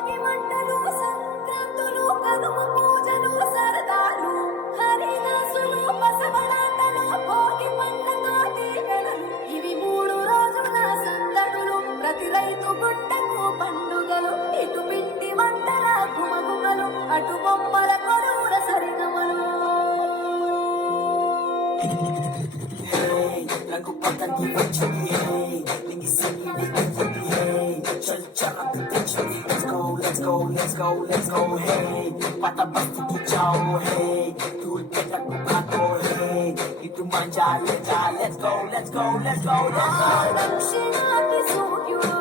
మంటలు సంక్రాంతులు కనుమ పూజలు సరదాలు హరిదాసులు బసవడాటలు భోగి పండ్లతో దీవెనలు ఇవి 3 రోజుల సందడులు ప్రతి రైతు గుండెకు పండుగలు ఇటు పిండి వంటల గుమగుమలు అటు బొమ్మల కొడువుల సరిగమలు Ragupagani Vachani, Lingisini Vachani, Chal Chalati Vachani, let's go, let's go, let's go, let's go, hey, Patabasti ki chao, hey, Tul Peta Kupato, hey, Itu Manja, let's go, let's go, let's go, let's go. దక్షిణాది సూర్యుడు